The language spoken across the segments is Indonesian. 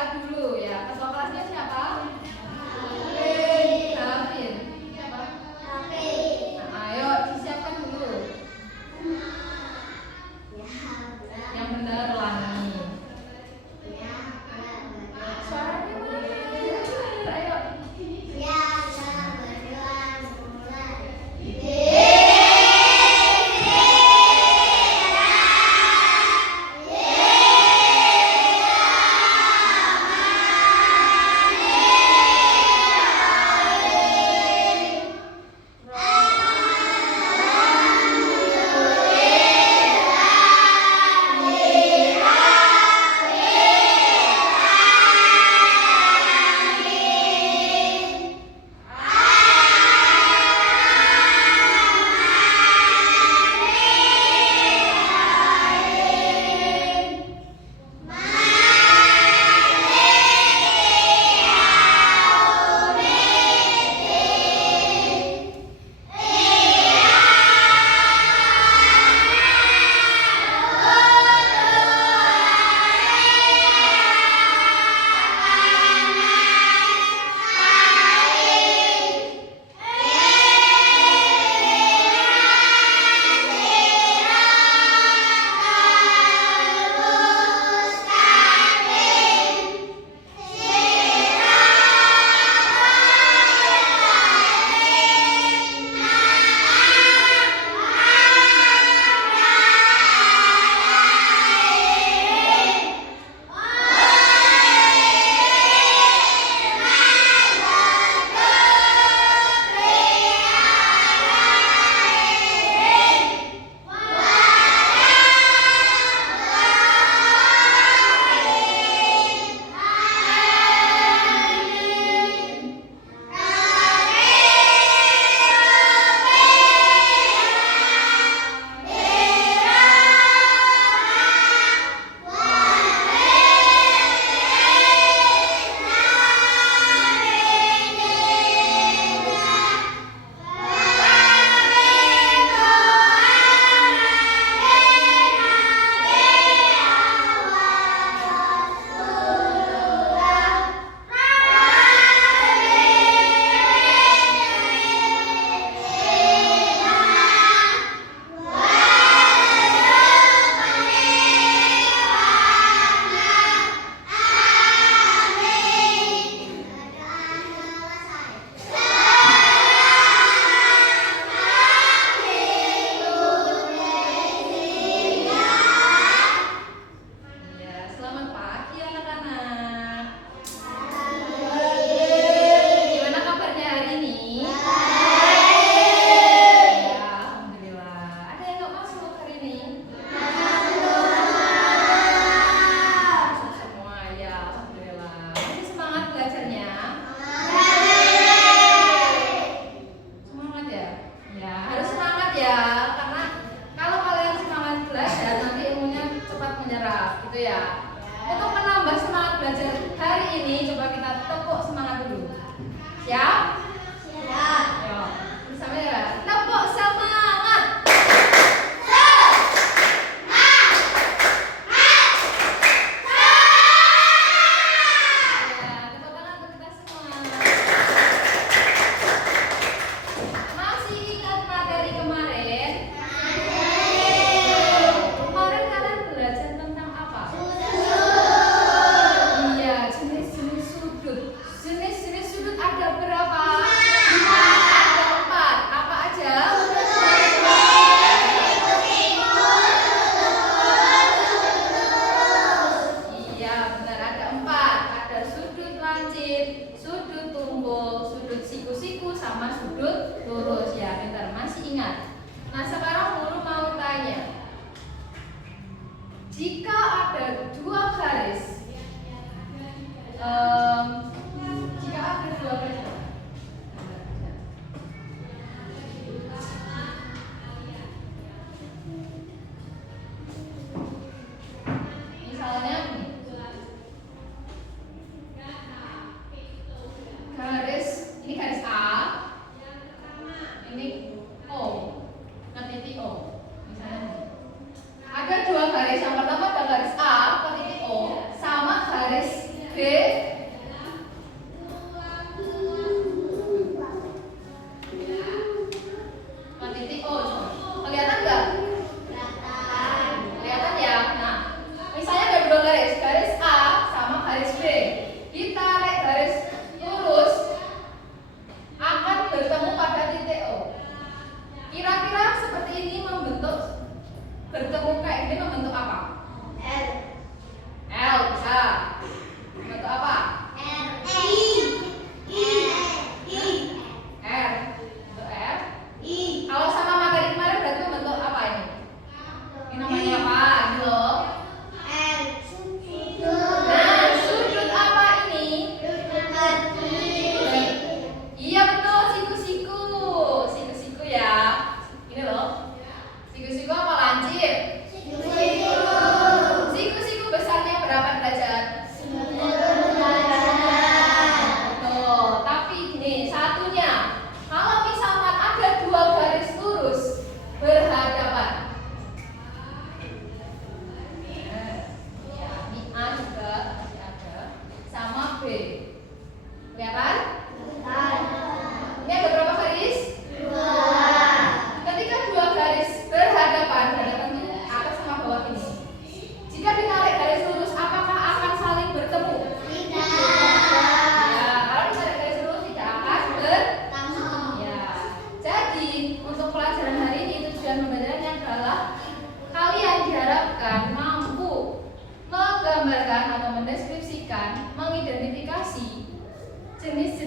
kelas dulu ya. Ketua kelasnya siapa? Gavin. Siapa? Nah, ayo disiapkan dulu. Yang benar Lani. Suaranya mana? Ayo. Ada dua garis, yang pertama ada garis A ke titik O sama garis B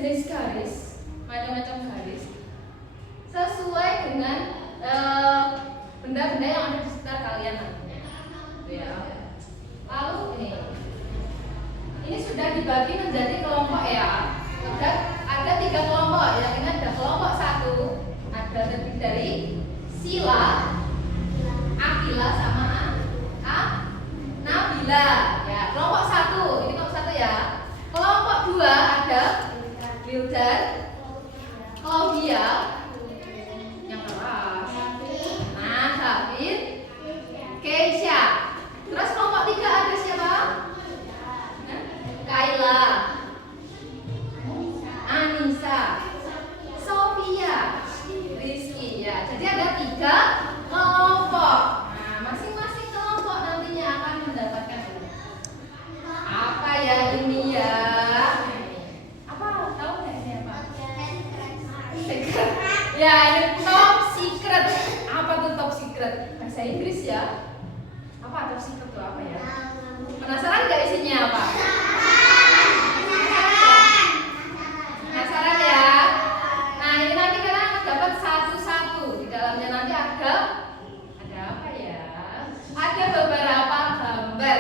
jenis garis, macam-macam garis, sesuai dengan benda-benda yang ada di sekitar kalian nantinya. Ya. Lalu ini sudah dibagi menjadi kelompok ya. Ada 3 kelompok. Yang ini ada kelompok 1, ada terdiri dari Sila, Akila sama Nabila. Ya, kelompok 1, ini kelompok 1 ya. Kelompok 2 ada Wildan, Claudia, yang keras. Nah, David, Keisha. Terus kelompok 3 ada siapa? Kayla, Anissa, Sophia, Rizky. Ya, jadi ada 3 kelompok. Nah, masing-masing kelompok nantinya akan mendapatkan apa ya ini ya? Apa? Tahu nggak ini apa? Secret. Ya, ini top secret. Apa tuh top secret? Bahasa Inggris ya. Apa top secret itu apa ya? Penasaran nggak isinya apa? Penasaran ya? Nah, ini nanti kalian akan dapat satu-satu. Di dalamnya nanti ada apa ya? Ada beberapa gambar.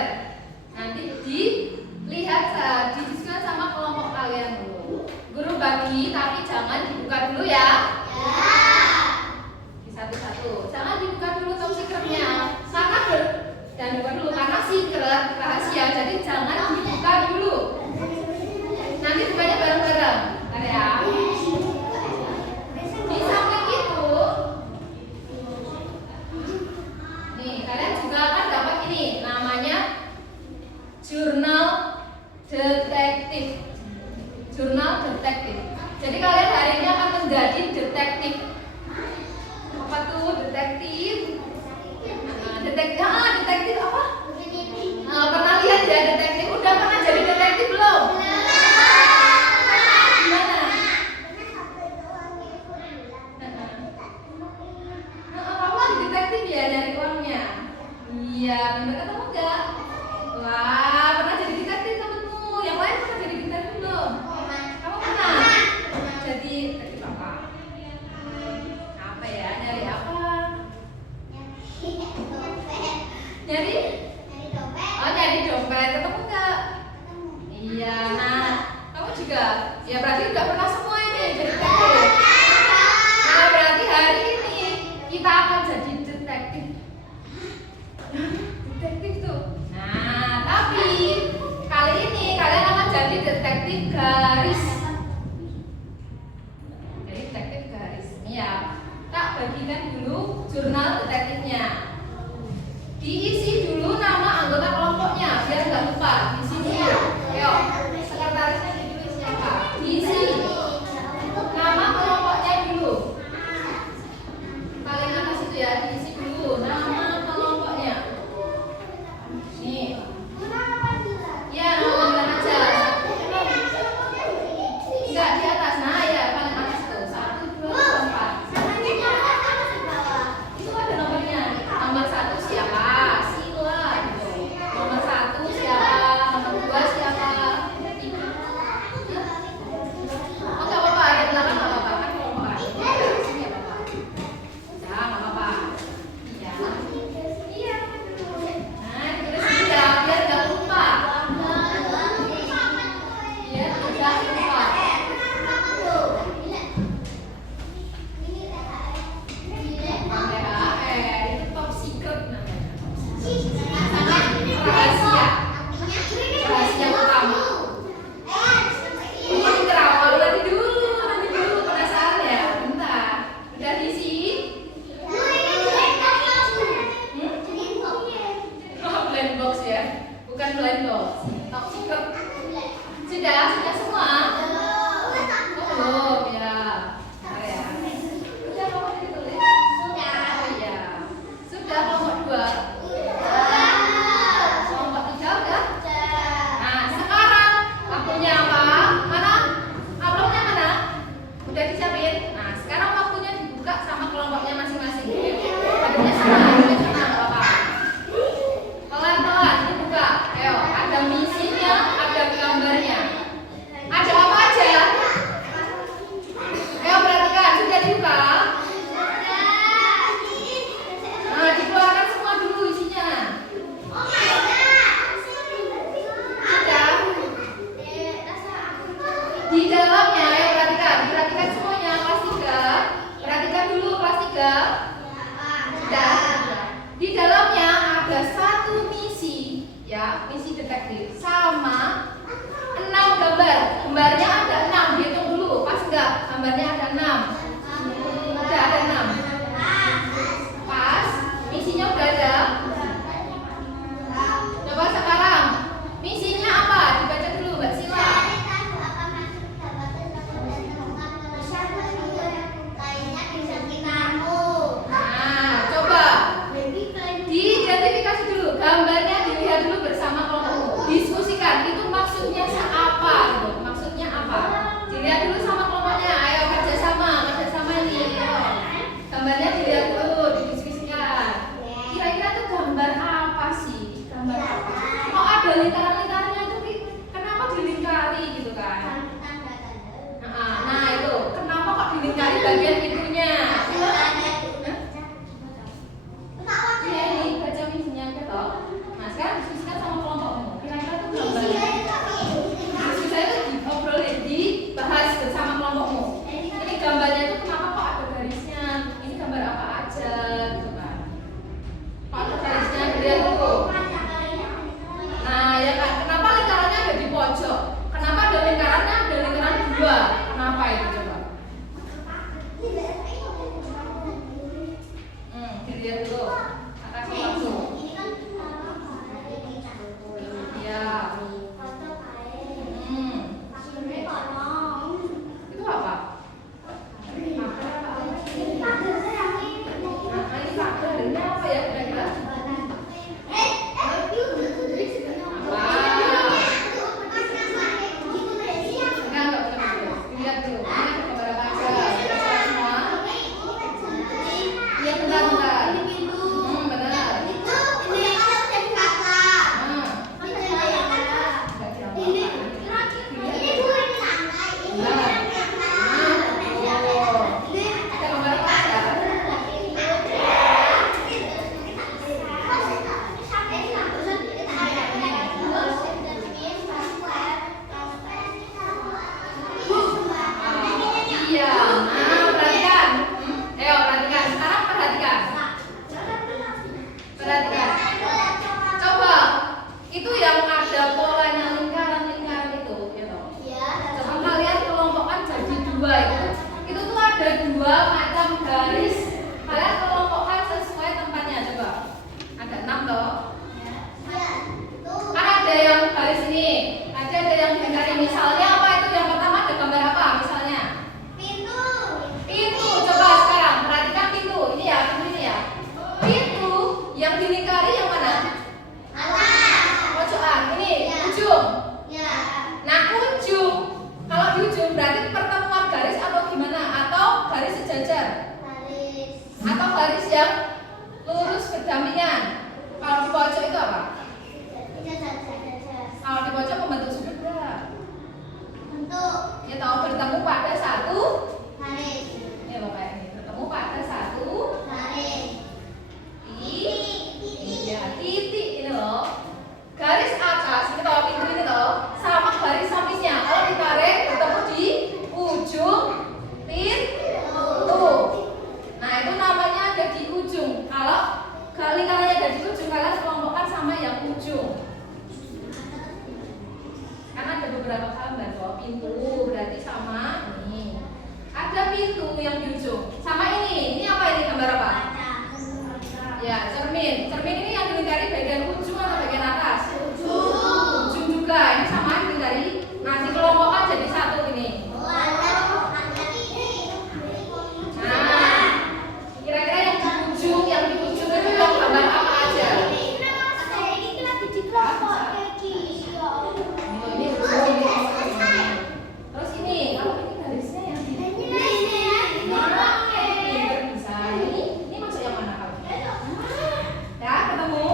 Nanti dilihat, didiskusikan sama kelompok kalian dulu. Guru bagi, tapi jangan dibuka dulu ya. Di satu-satu. Jangan dibuka dulu top secretnya. Jangan dibuka dulu karena secret rahasia. Jadi jangan dibuka dulu. Nanti bukanya bareng-bareng. Bentar ya. Di samping itu, nih kalian juga akan dapat ini, namanya jurnal detektif. Jurnal detektif. Jadi kalian hari ini akan menjadi detektif. Apa tuh detektif? Detektif apa? Pernah lihat ya detektif? Udah pernah jadi detektif belum? Gimana? Kamu lagi detektif ya, nyari uangnya? Iya, bener ketemu enggak? Wah, pernah jadi detektif temenmu. Yang lain pernah jadi detektif belum? Kamu pernah? Jadi detektif apa? Apa ya? Nyari apa? Nyari? Oh, nyari dompet. Ketemu enggak? Iya, nah kamu juga? Ya berarti udah pernah semua ini jadi detektif. Nah, berarti hari ini kita akan jadi detektif. Detektif tuh. Nah, tapi kali ini kalian akan jadi detektif garis. Jadi detektif garis. Ini ya. Tak bagikan dulu jurnal detektifnya. Diisi dulu nama anggota kelompoknya biar nggak lupa. Diisi dulu. Ayo, sekretarisnya dulu siapa? Diisi nama kelompoknya dulu. Paling atas itu ya, diisi dulu nama kelompoknya. Nih. Ya, nama panggilan aja. Gambarnya ada 6, hitung dulu, pas enggak? Gambarnya ada 6. Udah ada 6. Pas, misinya udah ada. Coba sekarang, misinya apa? Dibaca dulu, Mbak Sila. Nah, coba diidentifikasi dulu, gambarnya dilihat dulu bersama kelompokmu. Diskusikan, itu maksudnya apa? Maksudnya apa? Dilihat dulu sama kelompoknya. Ayo kerjasama ini. Ayo. Gambarnya dilihat dulu, didiskusikan. Kira-kira itu gambar apa sih? Gambar apa? Kok ada lingkaran-lingkarannya itu? Kenapa dilingkari gitu kan? Nah itu, kenapa kok dilingkari bagian itunya? Iya ini baca misinya gitu. Nah sekarang diskusikan sama kelompokmu. Kira-kira itu gambarnya. Diskusi itu diobrolin, dibahas bersama kelompokmu. Ini gambarnya itu kenapa kok ada garisnya? Ini gambar apa aja gitu kan? Kok ada garisnya? Lihat dulu. Nah ya kan, kenapa lingkarannya ada di pojok? Kenapa ada lingkarannya? Ada lingkaran 2. Kenapa itu coba? Dilihat dulu. Kasih langsung. Iya. Itu apa? Ini pagar. Ini apa ya kira-kira? Lihat dulu. Ini gambar apa aja? Semua. Iya bentar. Benar. Iya. Nah, perhatikan. Ayo perhatikan. Sekarang perhatikan. Coba. Itu yang ada polanya lingkaran-lingkaran itu, ya toh. Coba kalian kelompokkan jadi 2 itu. Itu tuh ada 2 macam garis. Kalian kelompokkan sesuai tempatnya coba. Ada 6 toh. Kan ada yang garis ini, ada yang garis misalnya apa itu yang pertama ada gambar apa misalnya? Pintu. Coba sekarang perhatikan pintu. Ini ya, pintu ini ya. Pintu yang dilingkari yang mana? Pojokan. Ini ujung. Nah, ujung. Kalau di ujung berarti pertemuan garis atau gimana? Atau garis sejajar? Atau garis yang lurus berdampingan? Kalau di pojok itu apa? Kalau di pojok membentuk sudut enggak? Ya tahu bertemu pada satu garis. Ya Bapak ini bertemu pada satu garis. Titik ini loh. Garis atas ini tahu pintu ini loh. Sama garis sampingnya. Kalau ditarik bertemu di ujung pintu. Nah itu namanya ada di ujung. Kalau lingkarannya ada di ujung, kalian kelompokkan sama yang ujung. Karena ada beberapa gambar kok. Pintu berarti sama ini. Ada pintu yang di ujung. Sama ini. Ini apa ini gambar apa? Ya, cermin. Cermin ini yang dilingkari bagian ujung atau bagian atas? Ujung juga. Ini sama dilingkari. Nah, dikelompokkan jadi satu ini. Nah, kira-kira yang di ujung itu gambar apa aja? Terus ini, kalau ini garisnya yang di bisa. Ini masuk yang mana kalau? Ya, ketemu.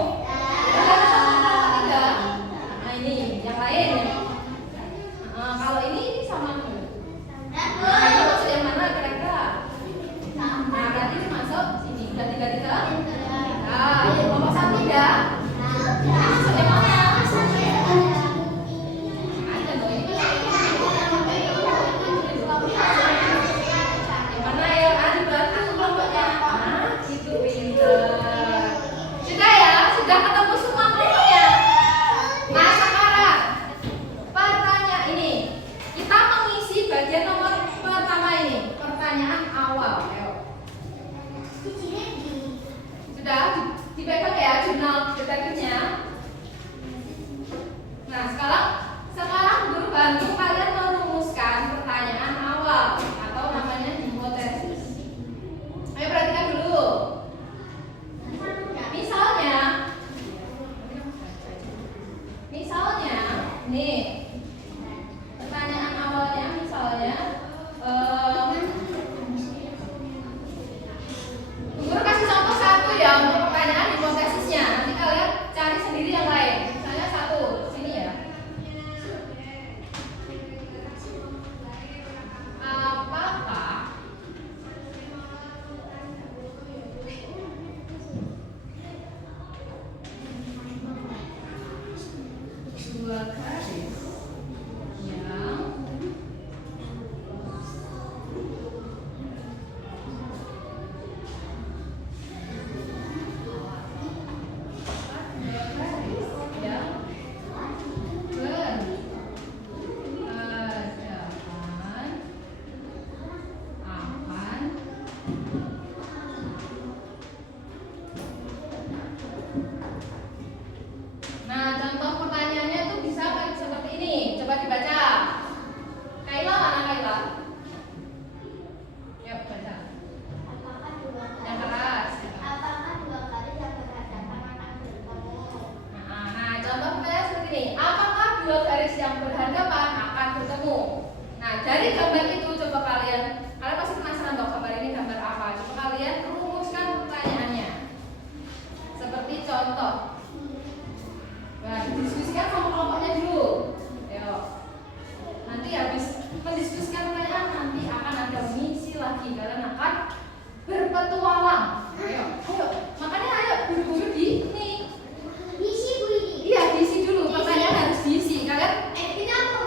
dari gambar itu coba kalian pasti penasaran dong gambar ini gambar apa. Coba kalian rumuskan pertanyaannya. Seperti contoh. Nah, didiskusikan sama kelompoknya dulu. Ayo. Nanti habis mendiskusikan pertanyaan nanti akan ada misi lagi. Kalian akan berpetualang. Ayo. Makanya ayo buru-buru di ini. Diisi Bu ini. Iya, diisi dulu. Pertanyaan harus diisi. Kalian Ini apa?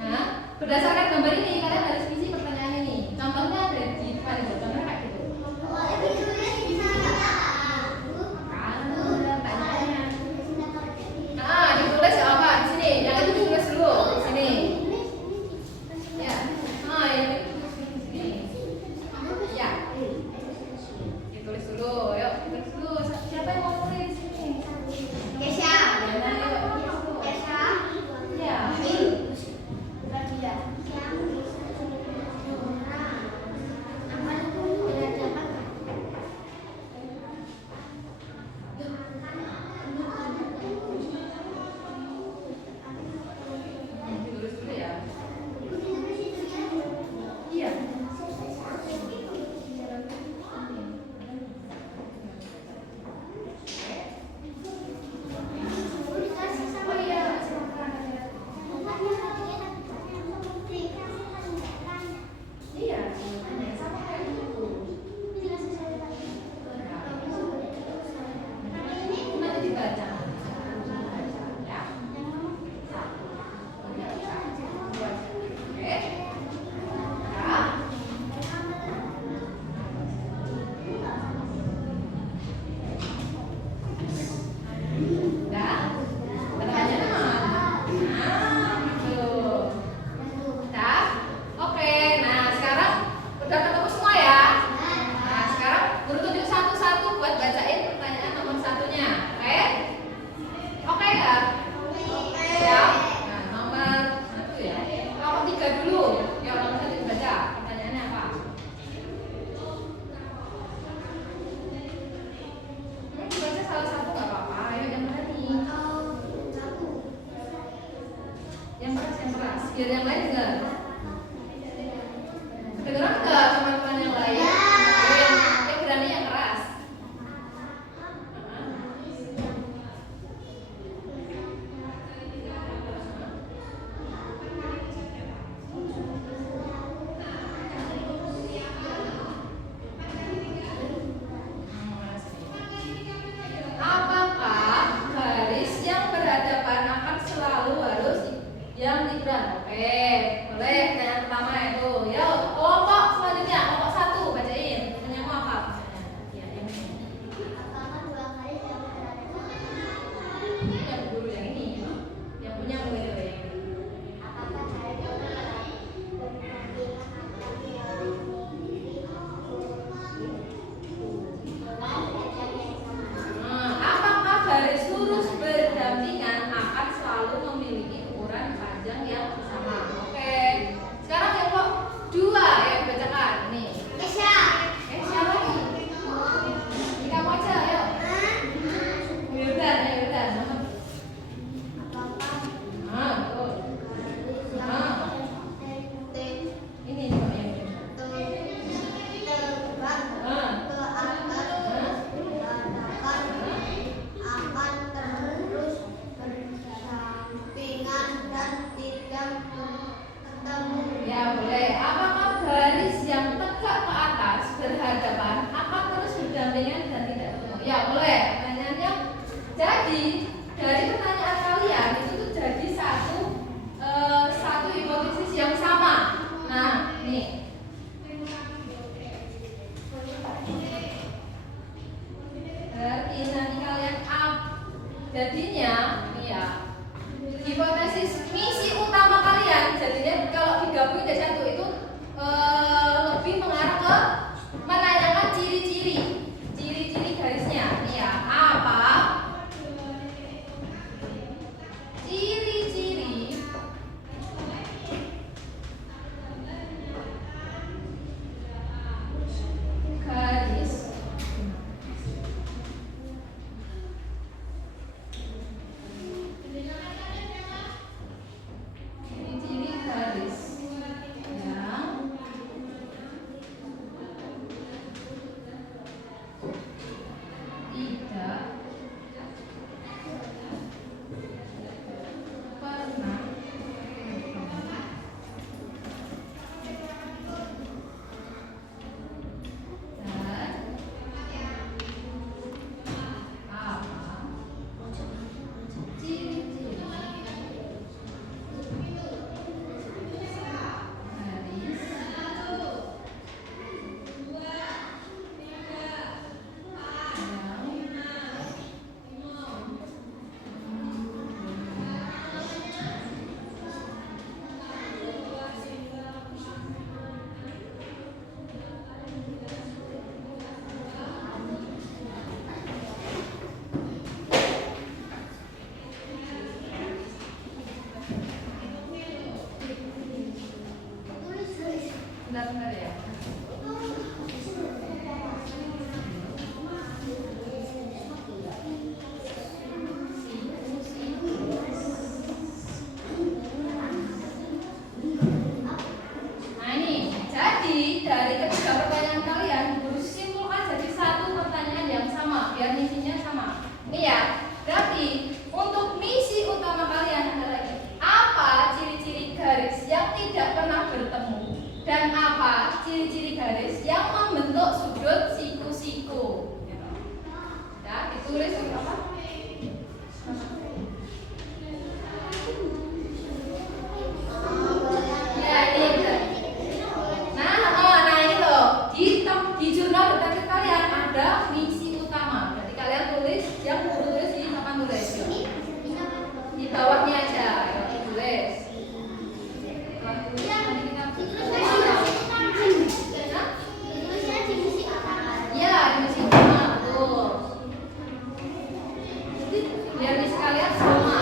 Nah, berdasarkan gambar ini kalian harus isi pertanyaan ini. Contohnya ada di depan itu. Contohnya kayak gitu. Oh, videonya di sana. Tanya. Nah, ditulis ya apa? Di sini. Yang itu ditulis dulu. Di sini. Ya. Nah, yang itu di sini. Ya. Ditulis dulu. Yuk, ditulis dulu. Siapa yang mau tulis sini? Kesha. Nah, yuk. Kesha. Ya. Ditulis dulu ya. Iya. Oh iya, silakan. Iya, sama kayak gitu. Nanti dibaca. Ya. Oke. Ya. Dah. Pertanyaannya mana? Nah, gitu. Dah. Oke. Nah, sekarang udah ketemu semua ya. Nah, sekarang guru tunjuk satu-satu buat bacain pertanyaan nomor satunya. Oke? Oke nggak? Siap. Nah, nomor satu ya. Kelompok 3 dulu. Ya, nomor 1 dibaca. Pertanyaannya apa? Dibaca salah satu nggak apa-apa. Ayo yang mana nih? Yang keras. Biar yang lain dengar. Kedengeran nggak teman-teman yang lain? Yang berani yang keras. Apakah garis yang berhadapan akan selalu harus yang tiduran? Oke, boleh. Yang pertama itu, ya kelompok selanjutnya, kelompok 1 bacain. Pertanyaanmu apa? Ya, yang ini. Yang dulu yang ini, yang punya mulai dari yang ini. Apakah garis lurus berdampingan akan selalu memiliki ukuran panjang yang sama? Oke. Sekarang yang kok 2 yang bacakan nih. Kesha. Siapa lagi? Ini kamu aja, ayo. Yaudah. Betul. Ini juga yang ini. Akan terus bersampingan dan tidak bertemu. Ya boleh. Apakah garis yang tegak ke atas berhadapan akan terus berdampingan dan tidak bertemu? Ya boleh. Pertanyaannya, jadi dari pertanyaan kalian itu tuh jadi satu hipotesis yang sama. Nah, nih. Berarti nanti kalian jadinya, ya. Hipotesis misi utama kalian jadinya kalau digabung jadi satu itu lebih mengarah ke menanyakan ciri-ciri garisnya. Nih ya, apa Bentar ya. Nah ini, jadi dari ketiga pertanyaan kalian, guru simpulkan jadi satu pertanyaan yang sama, biar misinya sama. Ini ya, berarti untuk misi utama kalian adalah apa ciri-ciri garis yang tidak pernah bertemu dan apa ciri-ciri garis yang membentuk sudut siku-siku. Ya, ditulis apa? Ya, ini. Nah ini loh. Di jurnal detektif kalian ada misi utama. Berarti kalian tulis yang guru tulis di papan tulis. Di bawahnya aja, tulis. Iya, di misi utama, betul. Biar misi kalian sama.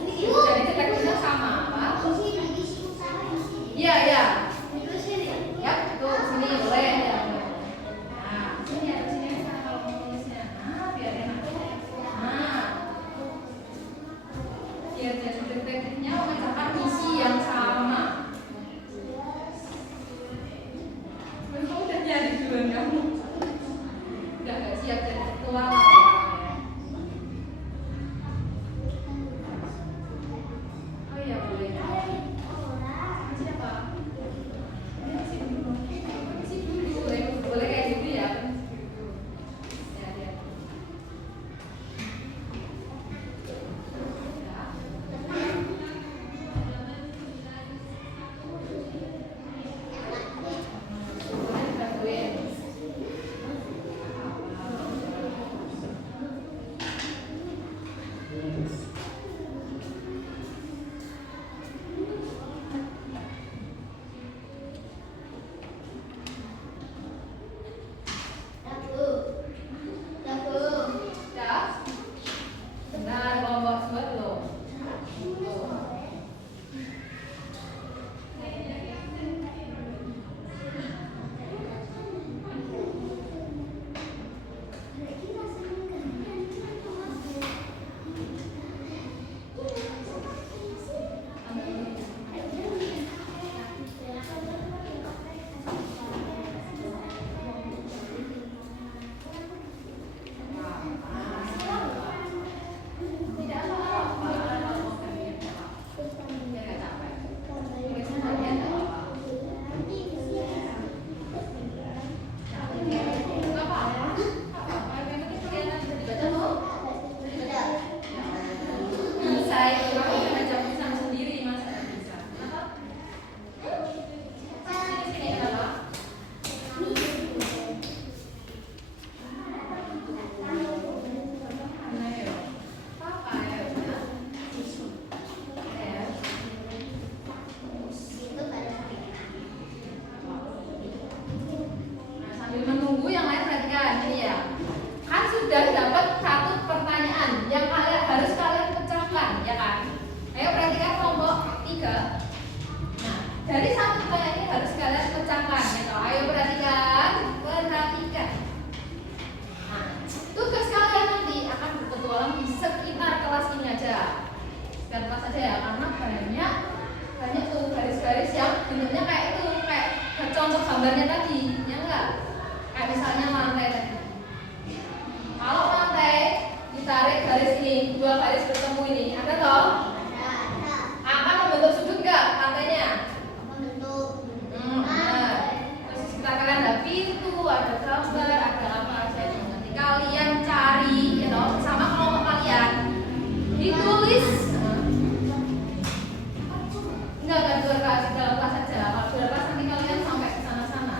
Jadi detektifnya sama, apa? Iya, iya. Ya, tuh sini boleh ya. Nah, sini ada sini kalau mau tulisnya. Nah, biar enak. Nah, biar jadi detektifnya mengerjakan misi yang sama. Kamu udah nyari duluan kamu. Udah gak siap jadi ketua. Oh iya boleh. Siapa? Boleh kayak gitu ya. Ya, ya. Boleh bantuin. Ya. Benar, kelompok buat lo. Tidak apa-apa kalau mau kalian tidak apa-apa. Ya nggak capek. Tulisan kalian nggak apa-apa. Nggak apa-apa. Nggak apa-apa. Yang penting kalian nanti bisa dibaca tuh. Bisa itu kamu bisa baca tulisan sendiri masa nggak bisa. Kenapa? Sini kenapa? Ayo. Papa ya udah. Ya. Nah, sambil menunggu yang lain perhatikan ini ya. Kan sudah dapat satu pertanyaan yang harus kalian pecahkan, ya kan? Ayo perhatikan kelompok 3. Nah, dari satu pertanyaan ini harus kalian pecahkan, gitu. Ayo perhatikan. Nah, tugas kalian nanti akan berpetualang di sekitar kelas ini aja. Sekitar kelas aja ya, karena banyak tuh garis-garis yang bentuknya kayak itu, kayak contoh gambarnya tadi, ya enggak? Kayak misalnya lantai tadi. Kalau lantai ditarik garis ini, 2 garis bertemu ini, ada toh? Akan membentuk sudut enggak lantainya? Benar. Terus di sekitar kalian ada pintu, ada gambar, ada apa aja itu. Nanti kalian cari, ya toh, sama kelompok kalian. Ditulis. Enggak di luar kelas, di dalam kelas aja. Kalau di luar kelas nanti kalian sampai ke sana-sana.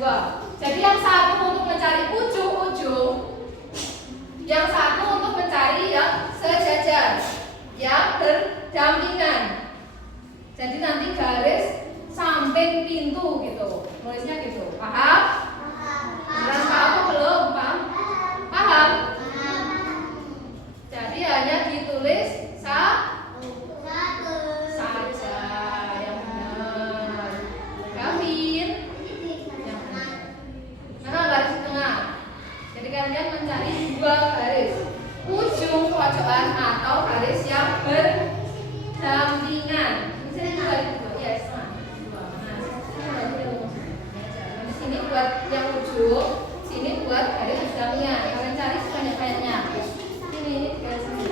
dua. Jadi yang satu untuk mencari ujung-ujung, yang satu untuk mencari yang sejajar, yang berdampingan. Jadi nanti garis samping pintu gitu, nulisnya gitu. Paham? Jelas paham belum? Paham? Paham? Jadi hanya ditulis saja yang benar. Kavin, yang benar. Mana garis di tengah? Jadi kalian mencari dua garis, ujung pojokan atau garis yang berdampingan. Di sini juga gitu, ya sama. Di sini buat yang ujung, sini buat garis berdampingan. Kalian cari sebanyak-banyaknya. Ini garis ini.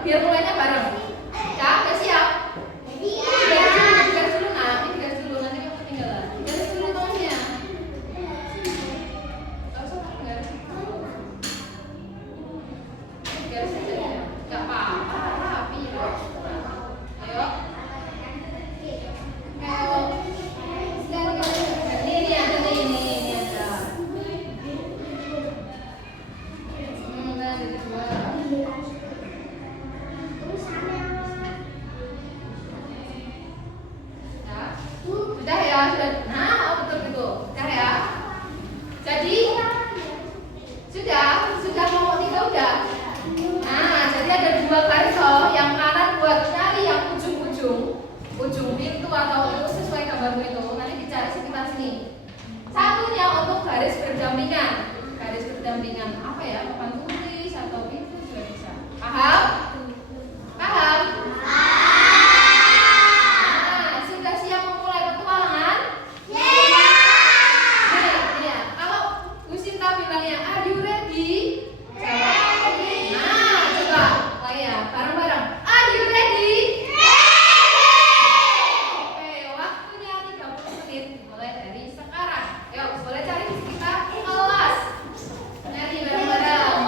Biar mulainya bareng. Ya, udah siap? Garis dulu, nak. Ini garis dulu, nanti kamu ketinggalan. Garis dulu tangannya. Gak usah pakai garis. Garis aja ya. Gak apa-apa, rapi loh. Ayo. Ayo. Ini ada nih, ini ada. Ada dua. Sudah ya, sudah. Nah, betul gitu. Sudah ya. Jadi sudah kelompok 3 udah. Nah, jadi ada dua garis loh. Yang kanan buat cari yang ujung pintu atau itu sesuai gambarmu itu. Nanti dicari sekitar sini. Satunya untuk garis berdampingan. Garis berdampingan apa ya? Papan tulis atau pintu juga bisa. Paham? Paham? Mulai dari sekarang. Yuk, boleh cari di sekitar kelas. Nyari bareng-bareng.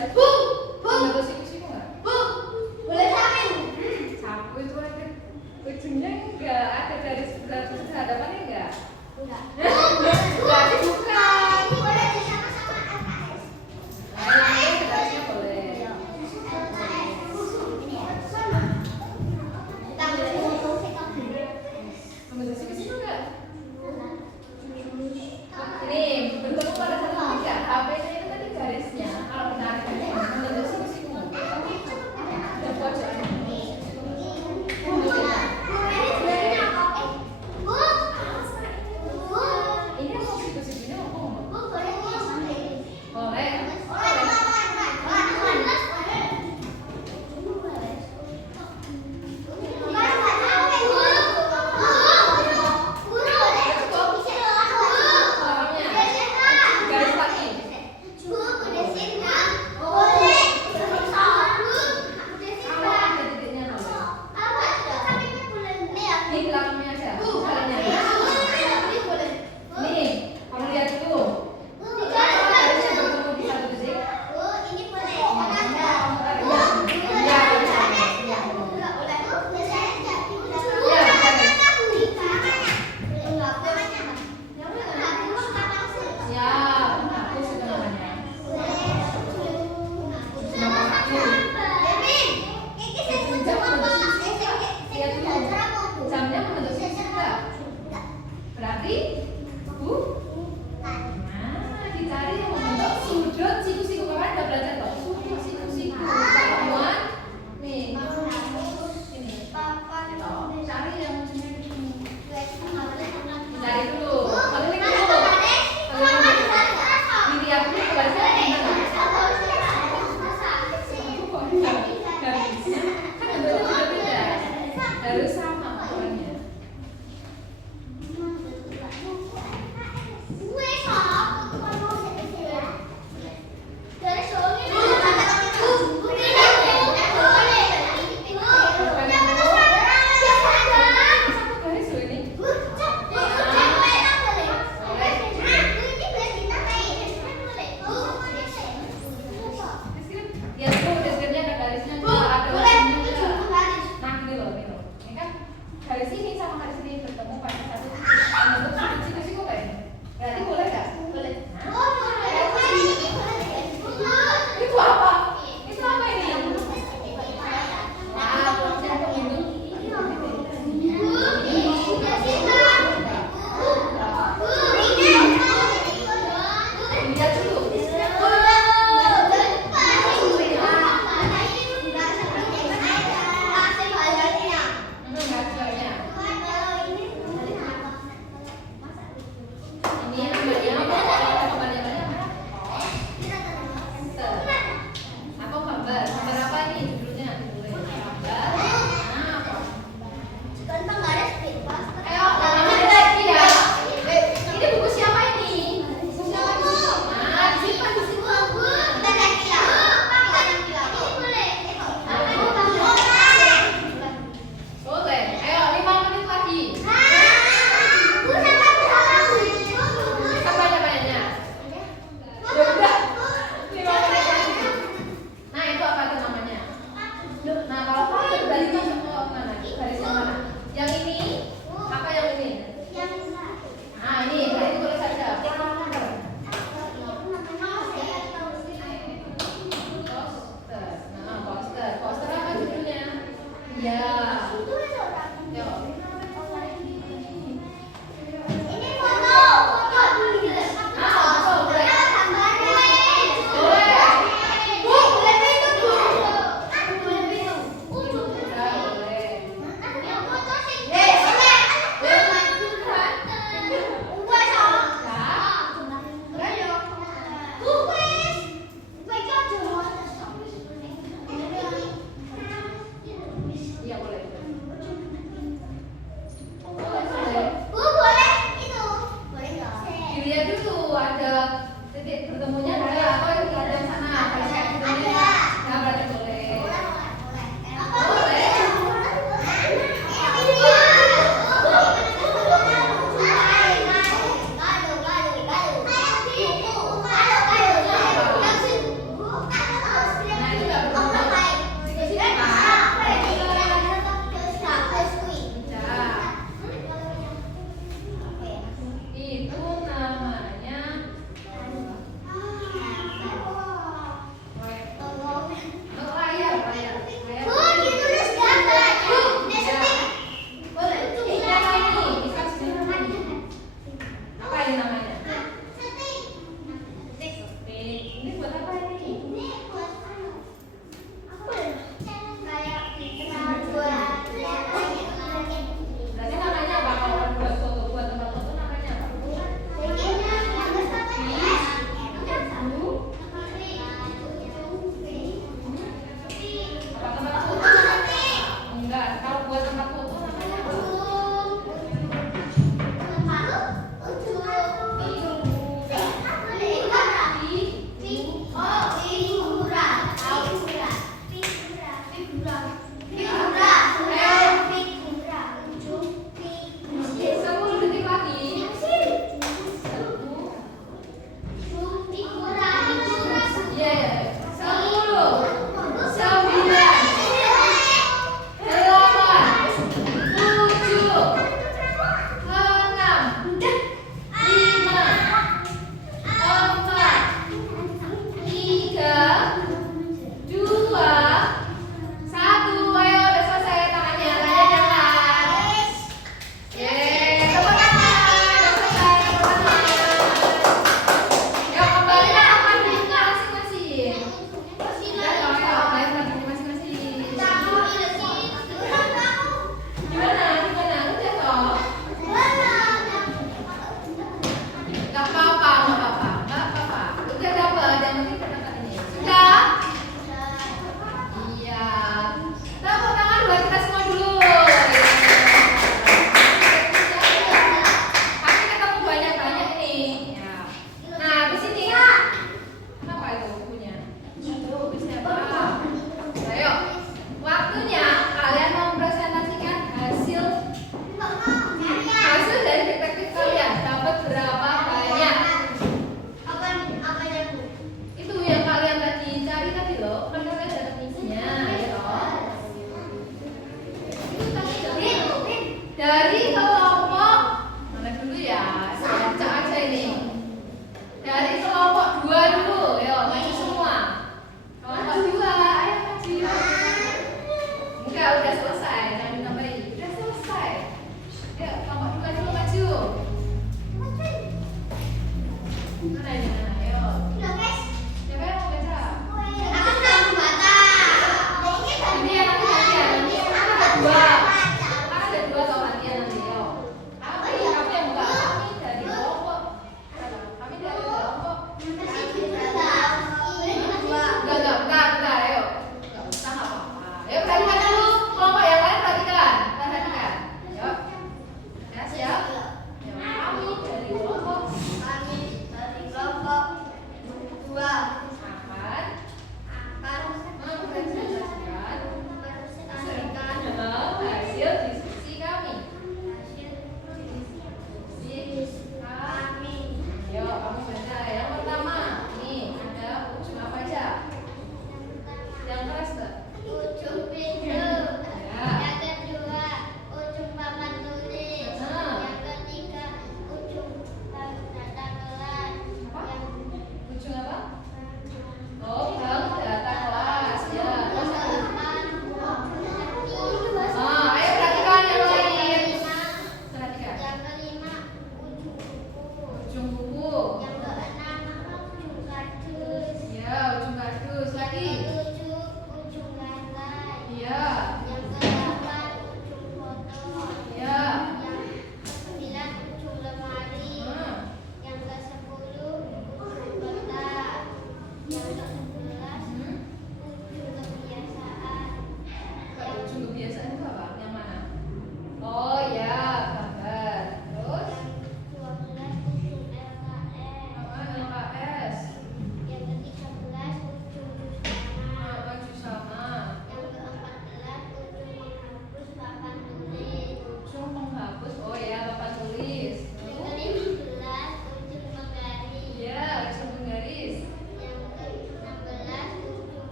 Bu, bu. Siku-siku nggak? Bu, boleh samin. Sapu itu ada ujungnya enggak, ada garis berhadapannya enggak? Enggak. Berarti bukan. Boleh sama-sama LKS. Nah, ini garisnya boleh. Membentuk siku-siku nggak? Ini berhubung pada satu tiga. HP-nya itu tadi garisnya kalau menarik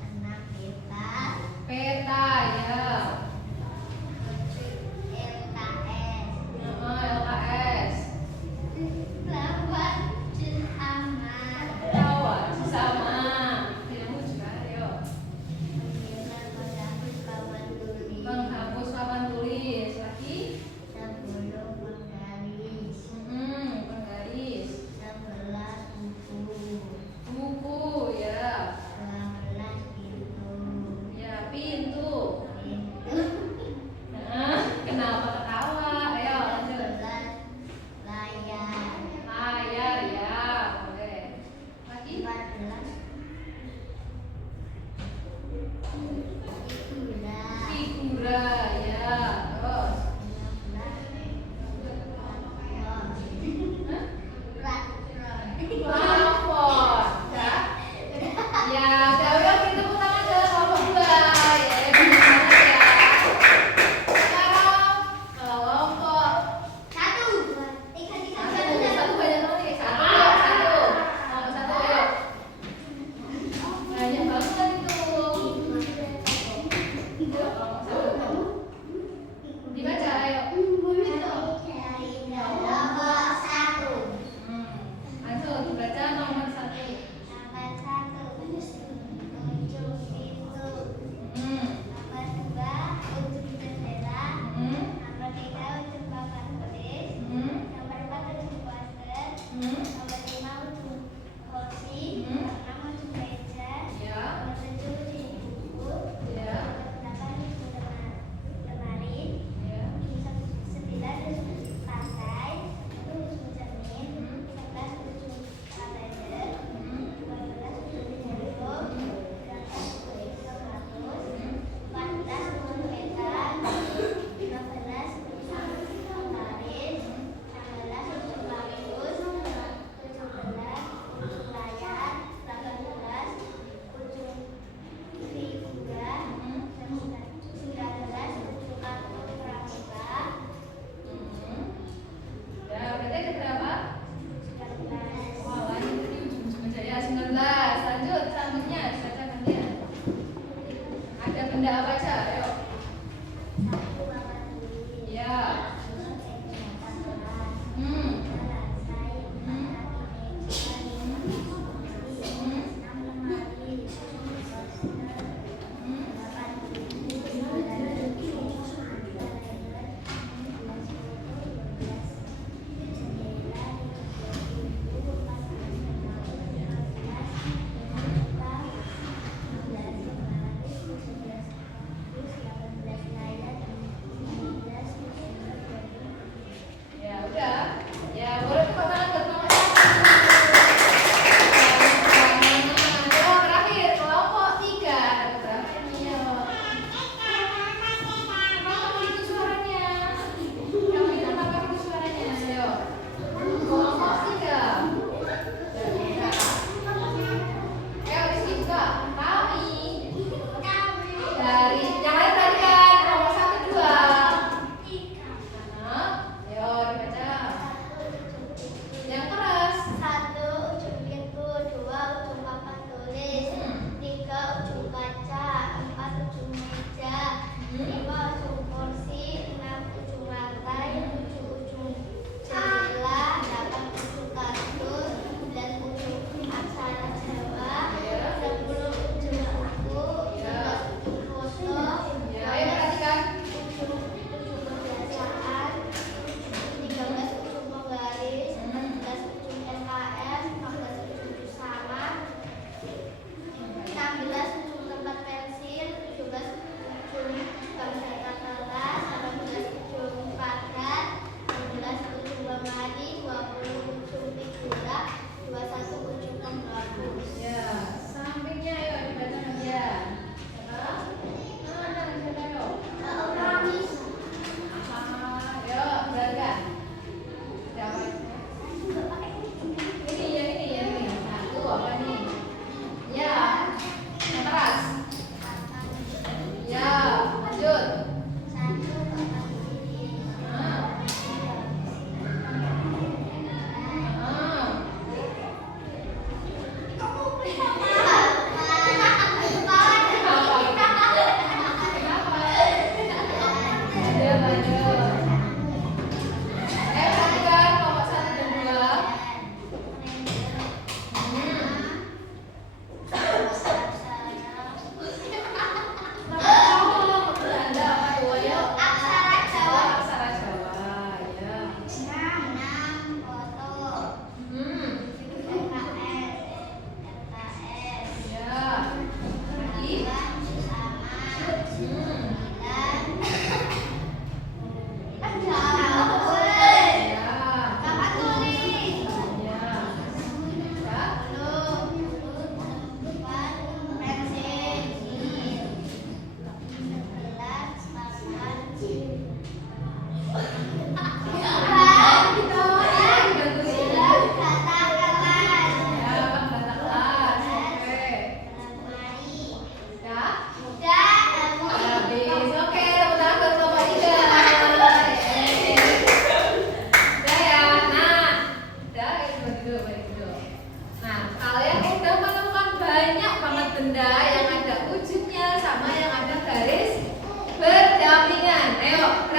Anak kita. Peta ya. LKS. LKS. Lawan sesama. Lawan sesama. Kamu juga ayo. Menghapus papan tulis. Menghapus papan tulis. Lagi. Sebelum menggaris. Penggaris. 11 buku. Buku ya. 12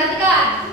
perhatikan.